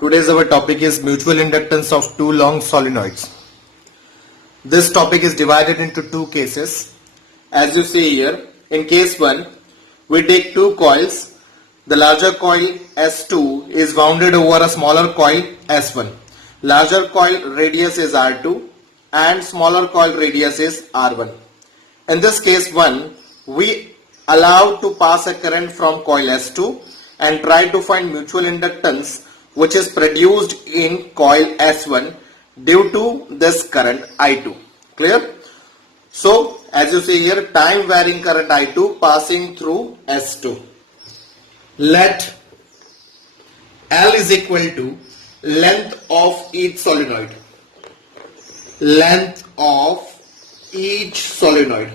Today's our topic is mutual inductance of two long solenoids. This topic is divided into two cases. As you see here, in case 1, we take two coils. The larger coil S2 is wounded over a smaller coil S1. Larger coil radius is R2 and smaller coil radius is R1. In this case 1, we allow to pass a current from coil S2 and try to find mutual inductance which is produced in coil S1 due to this current I2. Clear? So, as you see here, time varying current I2 passing through S2. Let L is equal to length of each solenoid. Length of each solenoid.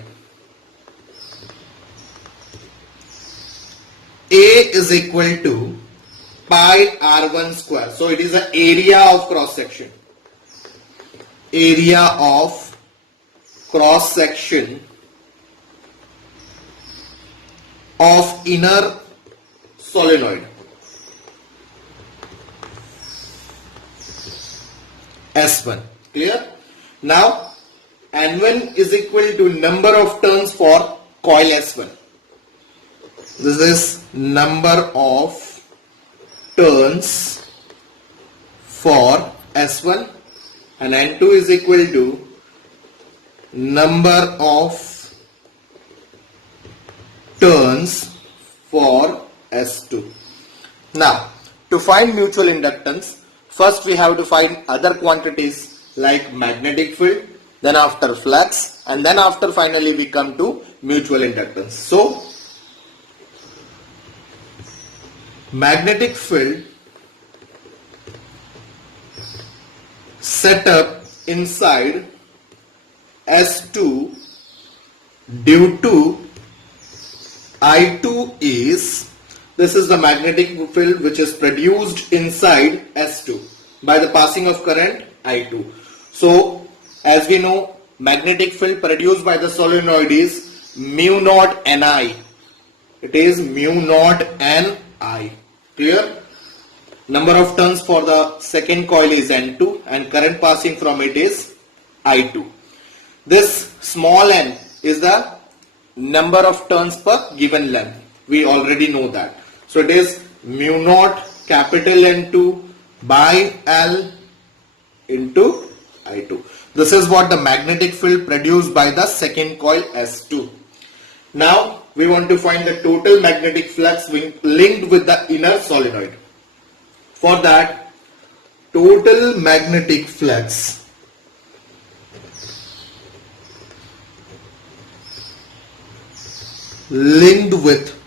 A is equal to pi R1 square. So it is the area of cross section. Area of cross section of inner solenoid S1. Clear? Now N1 is equal to number of turns for coil S1. This is number of turns for S1 and N2 is equal to number of turns for S2. Now, to find mutual inductance, first we have to find other quantities like magnetic field, then after flux, and then after finally we come to mutual inductance. So, magnetic field set up inside S2 due to I2 is, this is the magnetic field which is produced inside S2 by the passing of current I2. So as we know, magnetic field produced by the solenoid is mu naught Ni. It is mu naught Ni. Clear? Number of turns for the second coil is N2 and current passing from it is I2. This small n is the number of turns per given length. We already know that. So it is mu naught capital N2 by L into I2. This is what the magnetic field produced by the second coil S2. Now we want to find the total magnetic flux linked with the inner solenoid. For that, total magnetic flux linked with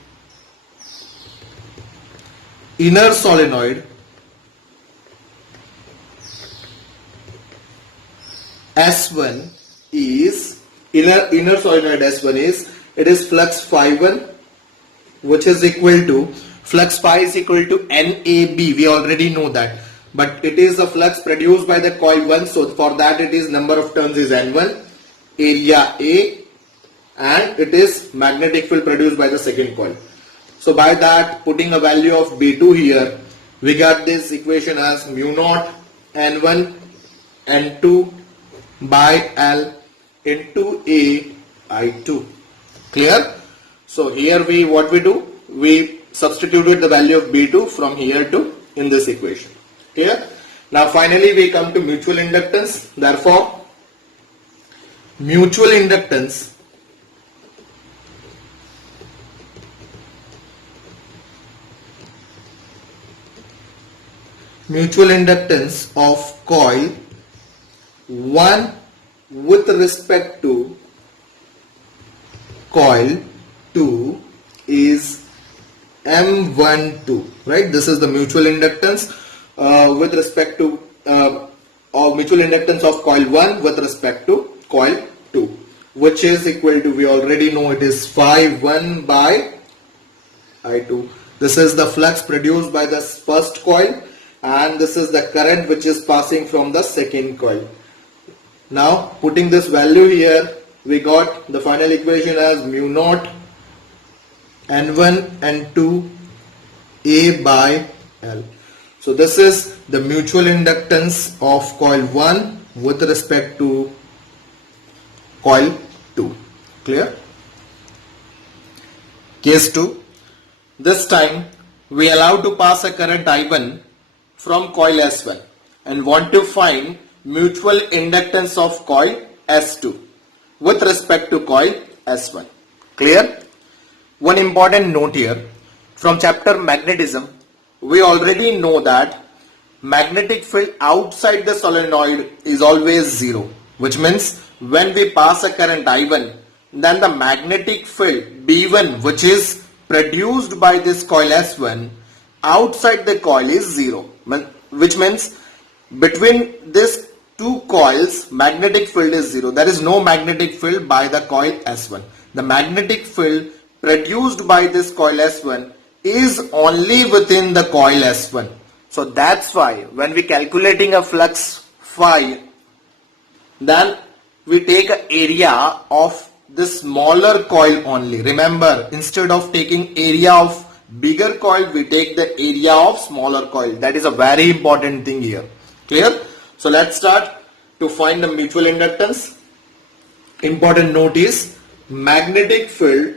inner solenoid S1 is, inner solenoid S1 is, it is flux phi 1 which is equal to, flux phi is equal to NAB, we already know that, but it is the flux produced by the coil 1, so for that it is number of turns is N1, area A, and it is magnetic field produced by the second coil. So by that, putting a value of B2 here, we got this equation as mu naught N1 N2 by L into A I2. Clear? So here what we do? We substituted the value of B2 from here to in this equation. Clear? Now finally we come to mutual inductance. Therefore, mutual inductance of coil 1 with respect to coil 2 is M12, right? This is the mutual inductance with respect to or mutual inductance of coil 1 with respect to coil 2, which is equal to, we already know it is phi 1 by I2. This is the flux produced by the first coil and this is the current which is passing from the second coil. Now putting this value here, we got the final equation as mu naught N1 N2 A by L. So this is the mutual inductance of coil 1 with respect to coil 2. Clear? Case 2. This time we allow to pass a current I1 from coil S1 and want to find mutual inductance of coil S2 with respect to coil S1. Clear? One important note here. From chapter magnetism, we already know that magnetic field outside the solenoid is always zero, which means when we pass a current I1, then the magnetic field B1, which is produced by this coil S1, outside the coil is zero, which means between these two coils magnetic field is zero. There is no magnetic field by the coil S1. The magnetic field produced by this coil S1 is only within the coil S1. So that's why when we calculating a flux phi, then we take an area of the smaller coil only. Remember, instead of taking area of bigger coil, we take the area of smaller coil. That is a very important thing here. Clear? So let's start to find the mutual inductance. Important note is magnetic field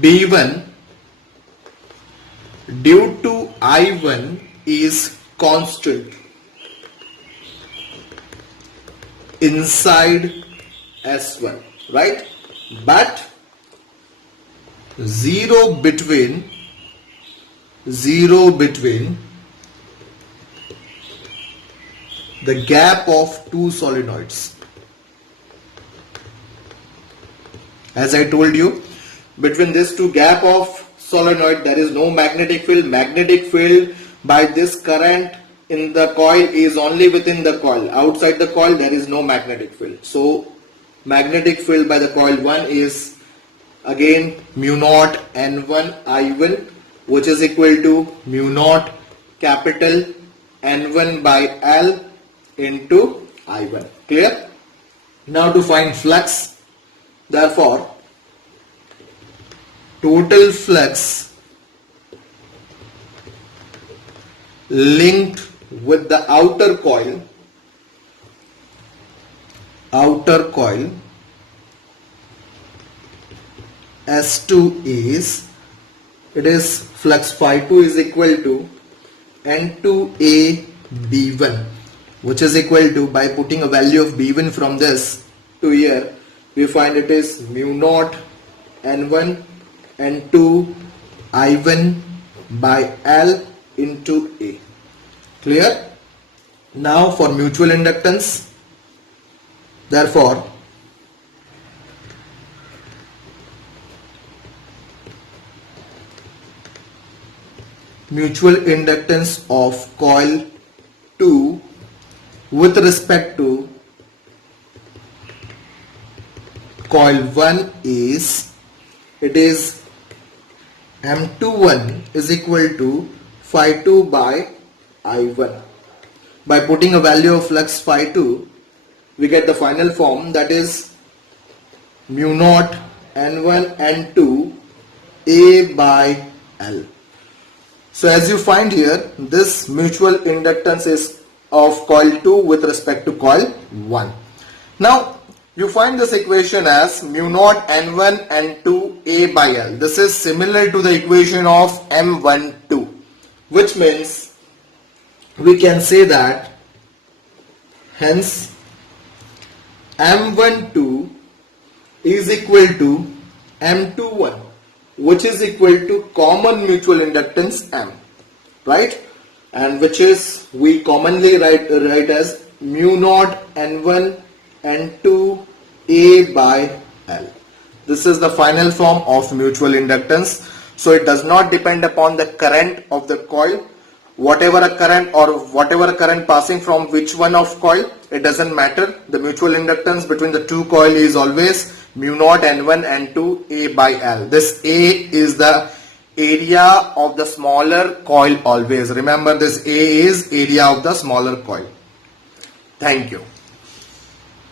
B1 due to I1 is constant inside S1, right? But zero between the gap of two solenoids. As I told you, between these two gap of solenoid there is no magnetic field. Magnetic field by this current in the coil is only within the coil. Outside the coil there is no magnetic field. So magnetic field by the coil 1 is again mu naught N1 I1, which is equal to mu naught capital N1 by L into I1. Clear? Now to find flux, therefore total flux linked with the outer coil S2 is, it is flux phi 2 is equal to N2A B1, which is equal to, by putting a value of B1 from this to here, we find it is mu naught N1 N2 I1 by L into A. Clear? Now for mutual inductance, therefore mutual inductance of coil 2 with respect to coil 1 is, it is M21 is equal to phi 2 by I1. By putting a value of flux phi 2, we get the final form, that is mu naught N1 N2 A by L. So as you find here, this mutual inductance is of coil 2 with respect to coil 1. Now you find this equation as mu naught N1 N2 A by L. This is similar to the equation of M12, which means we can say that hence M12 is equal to M21, which is equal to common mutual inductance M, right? And which is we commonly write as mu naught N1 N2 A by L. This is the final form of mutual inductance. So it does not depend upon the current of the coil. Whatever a current passing from which one of coil, it doesn't matter. The mutual inductance between the two coil is always mu naught N1 N2 A by L. This A is the area of the smaller coil always. Remember, this A is area of the smaller coil. Thank you.